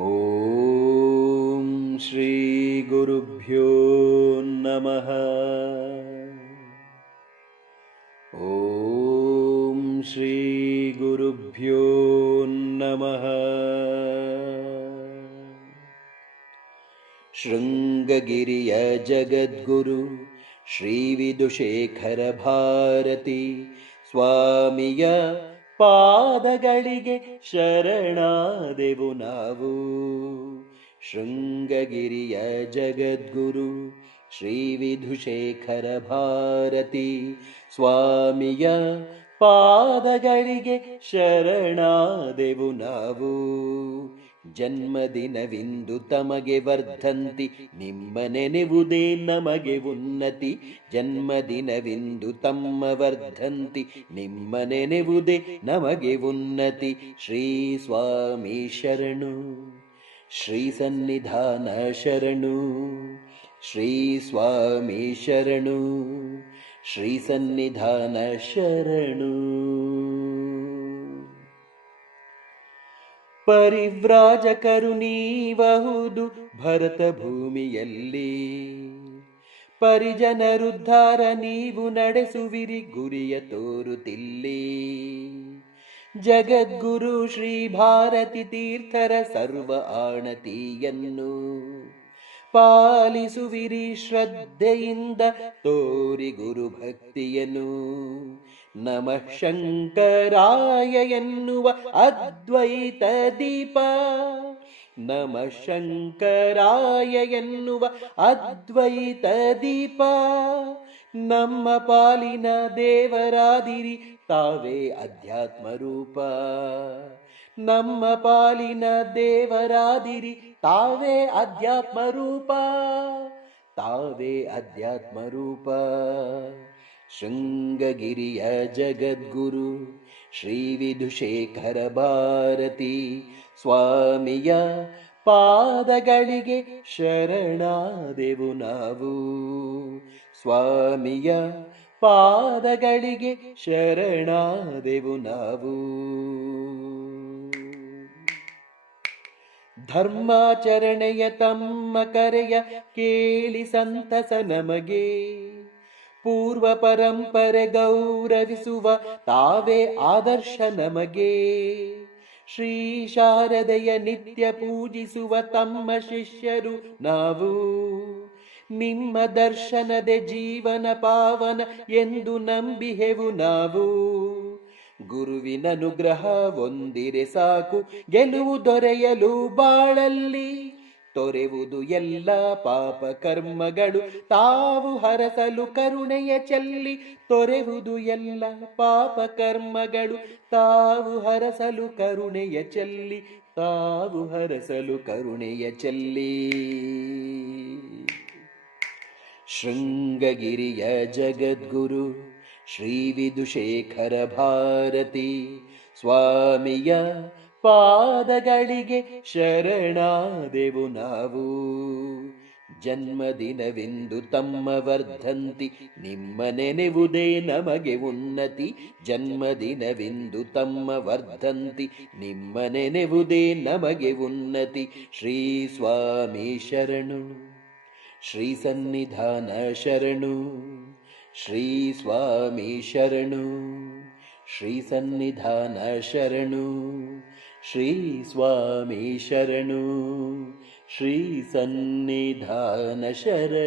ॐ श्रीगुरुभ्यो नमः। ॐ श्रीगुरुभ्यो नमः। शृङ्गगिरियजगद्गुरुश्रीविदुशेखरभारती स्वामिय ಪಾದಗಳಿಗೆ ಶರಣಾದೆವು ನಾವು. ಶೃಂಗಗಿರಿಯ ಜಗದ್ಗುರು ಶ್ರೀವಿಧುಶೇಖರ ಭಾರತಿ ಸ್ವಾಮಿಯ ಪಾದಗಳಿಗೆ ಶರಣಾದೆವು ನಾವು. ಜನ್ಮದಿನವಿಂದು ತಮಗೆ ವರ್ಧಂತಿ, ನಿಮ್ಮ ನೆನೆವುದೇ ನಮಗೆ ಉನ್ನತಿ. ಜನ್ಮದಿನವಿಂದು ತಮ್ಮ ವರ್ಧಂತಿ, ನಿಮ್ಮ ನೆನೆವುದೇ ನಮಗೆ ಉನ್ನತಿ. ಶ್ರೀ ಸ್ವಾಮಿ ಶರಣು, ಶ್ರೀ ಸನ್ನಿಧಾನ ಶರಣು, ಶ್ರೀ ಸ್ವಾಮಿ ಶರಣು, ಶ್ರೀ ಸನ್ನಿಧಾನ ಶರಣು. ಪರಿವ್ರಾಜಕರು ನೀವಹುದು ಭರತ ಭೂಮಿಯಲ್ಲಿ. ಪರಿಜನರುದ್ಧಾರ ನೀವು ನಡೆಸುವಿರಿ ಗುರಿಯ ತೋರುತ್ತಿಲ್ಲಿ ಜಗದ್ಗುರು ಶ್ರೀ ಭಾರತಿ ತೀರ್ಥರ ಸರ್ವ ಆಣತಿಯನ್ನು ಪಾಲಿಸುವಿರಿ ಶ್ರದ್ಧೆಯಿಂದ ತೋರಿ ಗುರು ಭಕ್ತಿಯನ್ನು ನಮಃ ಶಂಕರಾಯ ಎನ್ನುವ ಅದ್ವೈತ ದೀಪ ನಮಃ ಶಂಕರಾಯ ಎನ್ನುವ ಅದ್ವೈತ ದೀಪ ನಮ್ಮ ಪಾಲಿನ ದೇವರಾದಿರಿ ತಾವೇ ಅಧ್ಯಾತ್ಮ ರೂಪ ನಮ್ಮ ಪಾಲಿನ ದೇವರಾದಿರಿ ತಾವೇ ಅಧ್ಯಾತ್ಮ ರೂಪ ತಾವೇ ಅಧ್ಯಾತ್ಮ ರೂಪ ಶೃಂಗಗಿರಿಯ ಜಗದ್ಗುರು ಶ್ರೀ ವಿಧುಶೇಖರ ಭಾರತಿ, ಸ್ವಾಮಿಯ ಪಾದಗಳಿಗೆ ಶರಣಾದೆವು ನಾವು. ಸ್ವಾಮಿಯ ಪಾದಗಳಿಗೆ ಶರಣಾದೆವು ನಾವು. ಧರ್ಮಾಚರಣೆಯ ತಮ್ಮ ಕರೆಯ ಕೇಳಿ ಸಂತಸ ನಮಗೆ. ಪೂರ್ವ ಪರಂಪರೆ ಗೌರವಿಸುವ ತಾವೇ ಆದರ್ಶ ನಮಗೆ. ಶ್ರೀ ಶಾರದೆಯ ನಿತ್ಯ ಪೂಜಿಸುವ ತಮ್ಮ ಶಿಷ್ಯರು ನಾವು. ನಿಮ್ಮ ದರ್ಶನದೆ ಜೀವನ ಪಾವನ ಎಂದು ನಂಬಿಹೆವು ನಾವು. ಗುರುವಿನ ಅನುಗ್ರಹ ಒಂದಿರೆ ಸಾಕು, ಗೆಲುವು ದೊರೆಯಲು ಬಾಳಲ್ಲಿ. ತೊರೆವುದು ಎಲ್ಲ ಪಾಪ ಕರ್ಮಗಳು. ತಾವು ಹರಸಲು ಕರುಣೆಯ ಚೆಲ್ಲಿ ತೊರೆವುದು ಎಲ್ಲ ಪಾಪ ಕರ್ಮಗಳು. ತಾವು ಹರಸಲು ಕರುಣೆಯ ಚೆಲ್ಲಿ, ತಾವು ಹರಸಲು ಕರುಣೆಯ ಚೆಲ್ಲಿ. ಶೃಂಗಗಿರಿಯ ಜಗದ್ಗುರು ಶ್ರೀ ವಿಧುಶೇಖರ ಭಾರತಿ, ಸ್ವಾಮಿಯ ಪಾದಗಳಿಗೆ ಶರಣಾದೆವು ನಾವು. ಜನ್ಮದಿನವೆಂದು ತಮ್ಮ ವರ್ಧಂತಿ, ನಿಮ್ಮ ನೆನೆವುದೇ ನಮಗೆ ಉನ್ನತಿ. ಜನ್ಮದಿನವೆಂದು ತಮ್ಮ ವರ್ಧಂತಿ, ನಿಮ್ಮ ನೆನೆವುದೇ ನಮಗೆ ಉನ್ನತಿ. ಶ್ರೀ ಸ್ವಾಮಿ ಶರಣು, ಶ್ರೀ ಸನ್ನಿಧಾನ ಶರಣು, ಶ್ರೀ ಸ್ವಾಮಿ ಶರಣು. ಶ್ರೀ ಸನ್ನಿಧಾನ ಶರಣು ಶ್ರೀ ಸ್ವಾಮಿ ಶರಣು ಶ್ರೀ ಸನ್ನಿಧಾನ ಶರಣು